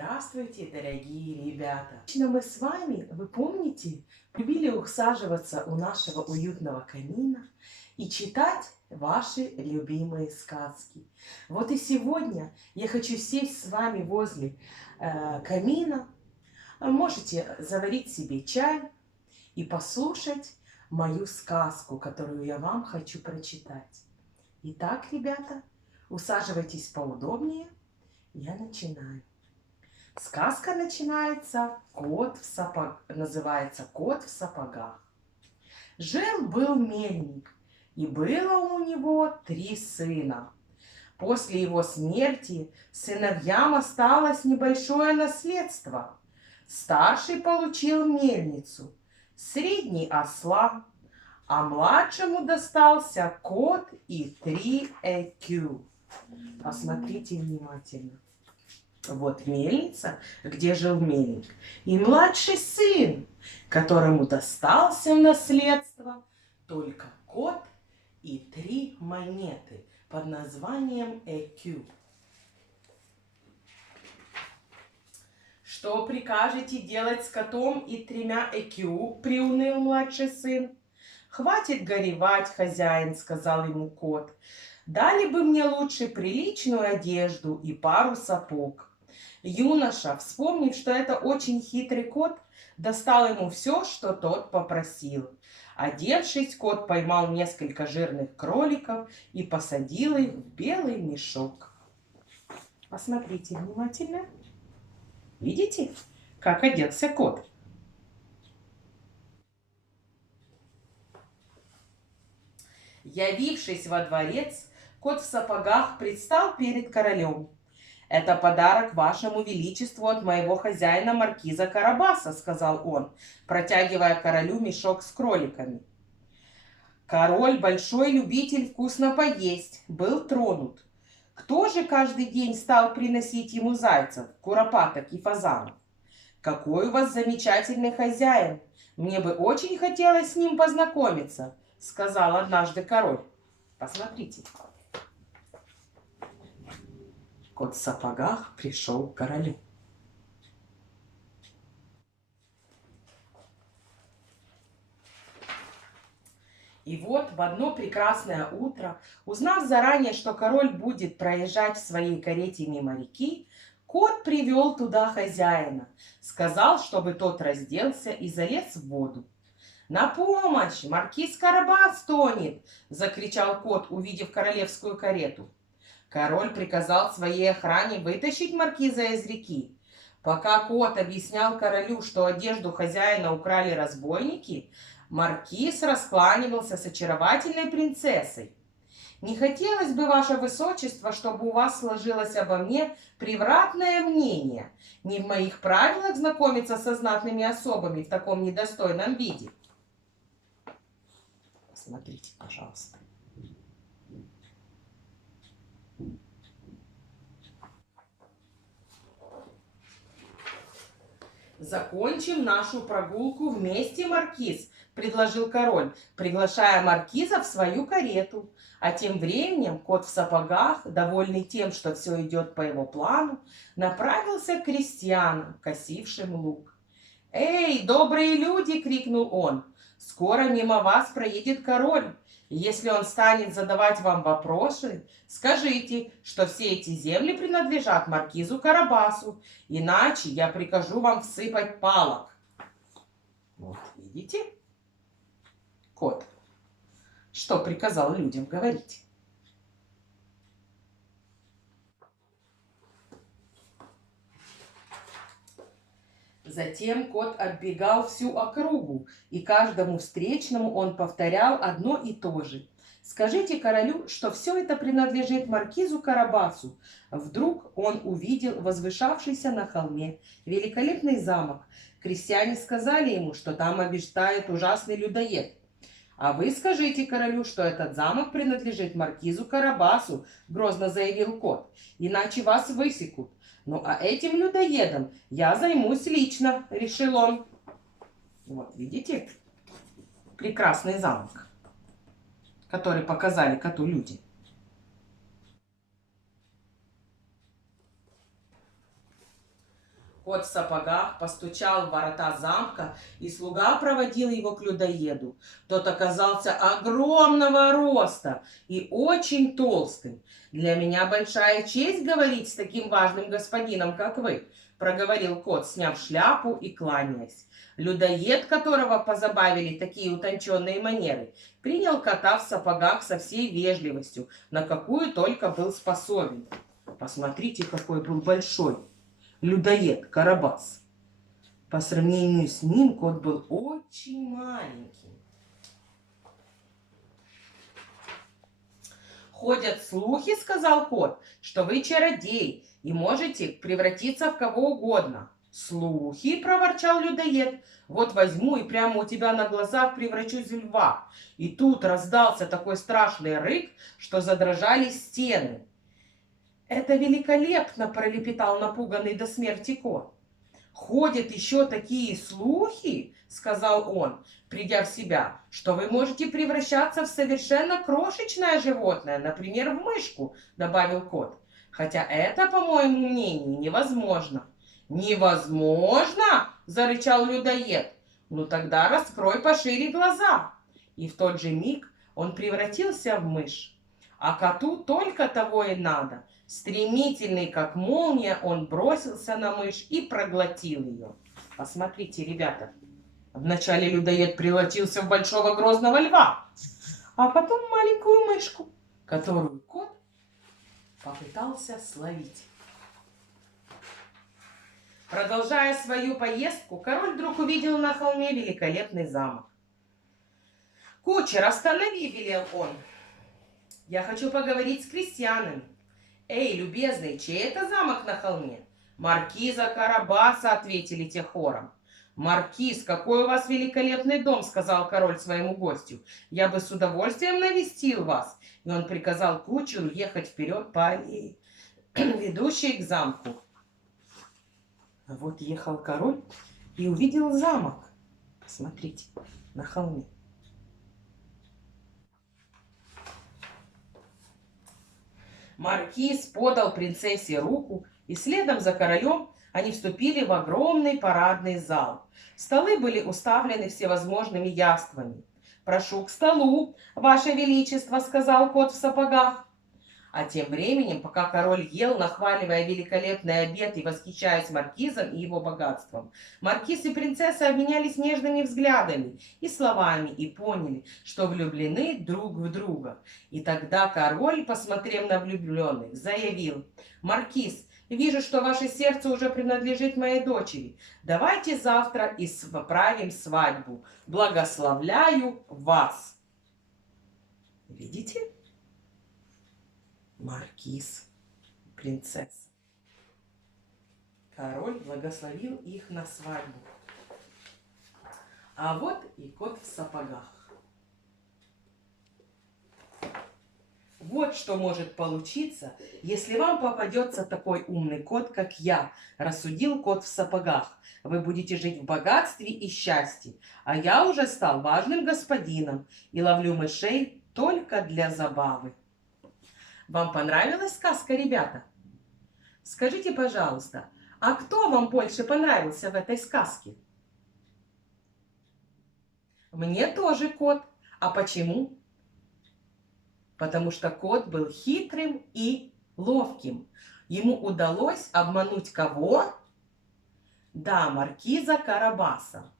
Здравствуйте, дорогие ребята! Обычно мы с вами, вы помните, любили усаживаться у нашего уютного камина и читать ваши любимые сказки. Вот и сегодня я хочу сесть с вами возле камина. Можете заварить себе чай и послушать мою сказку, которую я вам хочу прочитать. Итак, ребята, усаживайтесь поудобнее. Я начинаю. Сказка называется «Кот в сапогах». Жил-был мельник, и было у него 3 сына. После его смерти сыновьям осталось небольшое наследство. Старший получил мельницу, средний осла, а младшему достался кот и 3 ЭКЮ. Посмотрите внимательно. Вот мельница, где жил мельник, и младший сын, которому достался в наследство только кот и 3 монеты под названием ЭКЮ. «Что прикажете делать с котом и 3 ЭКЮ?» — приуныл младший сын. «Хватит горевать, хозяин», — сказал ему кот. «Дали бы мне лучше приличную одежду и пару сапог». Юноша, вспомнив, что это очень хитрый кот, достал ему все, что тот попросил. Одевшись, кот поймал несколько жирных кроликов и посадил их в белый мешок. Посмотрите внимательно. Видите, как оделся кот? Явившись во дворец, кот в сапогах предстал перед королем. «Это подарок вашему величеству от моего хозяина маркиза Карабаса», — сказал он, протягивая королю мешок с кроликами. Король, большой любитель вкусно поесть, был тронут. Кто же каждый день стал приносить ему зайцев, куропаток и фазанов? «Какой у вас замечательный хозяин! Мне бы очень хотелось с ним познакомиться», — сказал однажды король. Посмотрите. Кот в сапогах пришел к королю. И вот в одно прекрасное утро, узнав заранее, что король будет проезжать в своей карете мимо реки, кот привел туда хозяина, сказал, чтобы тот разделся и залез в воду. «На помощь! Маркиз Карабас тонет!» — закричал кот, увидев королевскую карету. Король приказал своей охране вытащить маркиза из реки. Пока кот объяснял королю, что одежду хозяина украли разбойники, маркиз раскланивался с очаровательной принцессой. «Не хотелось бы, ваше высочество, чтобы у вас сложилось обо мне превратное мнение. Не в моих правилах знакомиться со знатными особами в таком недостойном виде». Посмотрите, пожалуйста. «Закончим нашу прогулку вместе, маркиз», — предложил король, приглашая маркиза в свою карету. А тем временем кот в сапогах, довольный тем, что все идет по его плану, направился к крестьянам, косившим луг. «Эй, добрые люди!» — крикнул он. «Скоро мимо вас проедет король. Если он станет задавать вам вопросы, скажите, что все эти земли принадлежат маркизу Карабасу, иначе я прикажу вам всыпать палок». Вот, видите? Кот, что приказал людям говорить. Затем кот оббегал всю округу, и каждому встречному он повторял одно и то же. «Скажите королю, что все это принадлежит маркизу Карабасу». Вдруг он увидел возвышавшийся на холме великолепный замок. Крестьяне сказали ему, что там обитает ужасный людоед. «А вы скажите королю, что этот замок принадлежит маркизу Карабасу», — грозно заявил кот, — «иначе вас высекут». «Ну а этим людоедом я займусь лично», — решил он. Вот видите, прекрасный замок, который показали коту люди. Кот в сапогах постучал в ворота замка, и слуга проводил его к людоеду. Тот оказался огромного роста и очень толстым. «Для меня большая честь говорить с таким важным господином, как вы», — проговорил кот, сняв шляпу и кланяясь. Людоед, которого позабавили такие утонченные манеры, принял кота в сапогах со всей вежливостью, на какую только был способен. Посмотрите, какой был большой людоед Карабас. По сравнению с ним кот был очень маленький. «Ходят слухи, — сказал кот, — что вы чародей и можете превратиться в кого угодно». «Слухи? — проворчал людоед. — Вот возьму и прямо у тебя на глазах превращусь в льва». И тут раздался такой страшный рык, что задрожали стены. «Это великолепно!» — пролепетал напуганный до смерти кот. «Ходят еще такие слухи, — сказал он, придя в себя, — что вы можете превращаться в совершенно крошечное животное, например, в мышку, — добавил кот. Хотя это, по моему мнению, невозможно». «Невозможно!» — зарычал людоед. «Ну тогда раскрой пошире глаза». И в тот же миг он превратился в мышь. А коту только того и надо. Стремительный, как молния, он бросился на мышь и проглотил ее. Посмотрите, ребята. Вначале людоед превратился в большого грозного льва, а потом в маленькую мышку, которую кот попытался словить. Продолжая свою поездку, король вдруг увидел на холме великолепный замок. «Кучер, останови!» — велел он. «Я хочу поговорить с крестьянами». «Эй, любезный, чей это замок на холме?» «Маркиза Карабаса», — ответили те хором. «Маркиз, какой у вас великолепный дом!» — сказал король своему гостю. «Я бы с удовольствием навестил вас». И он приказал кучеру ехать вперед по аллее, ведущей к замку. А вот ехал король и увидел замок. Посмотрите, на холме. Маркиз подал принцессе руку, и следом за королем они вступили в огромный парадный зал. Столы были уставлены всевозможными яствами. «Прошу к столу, ваше величество», — сказал кот в сапогах. А тем временем, пока король ел, нахваливая великолепный обед и восхищаясь маркизом и его богатством, маркиз и принцесса обменялись нежными взглядами и словами и поняли, что влюблены друг в друга. И тогда король, посмотрев на влюбленных, заявил: «Маркиз, вижу, что ваше сердце уже принадлежит моей дочери. Давайте завтра и справим свадьбу. Благословляю вас». Видите? Маркиз, принцесса. Король благословил их на свадьбу. А вот и кот в сапогах. Вот что может получиться, если вам попадется такой умный кот, как я, рассудил кот в сапогах. Вы будете жить в богатстве и счастье, а я уже стал важным господином и ловлю мышей только для забавы. Вам понравилась сказка, ребята? Скажите, пожалуйста, а кто вам больше понравился в этой сказке? Мне тоже кот. А почему? Потому что кот был хитрым и ловким. Ему удалось обмануть кого? Да, маркиза Карабаса.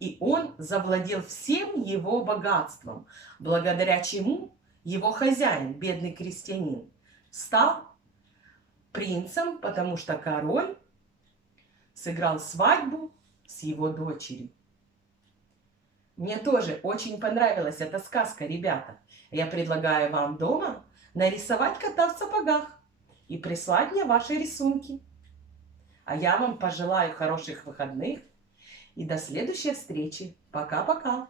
И он завладел всем его богатством, благодаря чему его хозяин, бедный крестьянин, стал принцем, потому что король сыграл свадьбу с его дочерью. Мне тоже очень понравилась эта сказка, ребята. Я предлагаю вам дома нарисовать кота в сапогах и прислать мне ваши рисунки. А я вам пожелаю хороших выходных и до следующей встречи. Пока-пока.